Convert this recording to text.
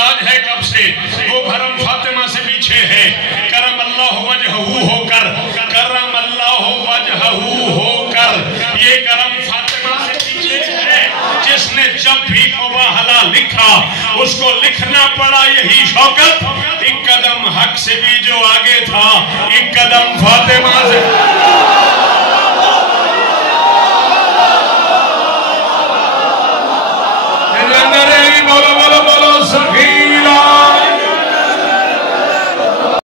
नाराज है कब से, वो भरम फातिमा से पीछे है। करम अल्लाह वजहहू होकर, करम अल्लाह वजहहू होकर ये करम फातिमा से पीछे है। जिसने जब भी मुबाहला लिखा उसको लिखना पड़ा यही शौकत, एक कदम हक से भी जो आगे था, एक कदम फातिमा से।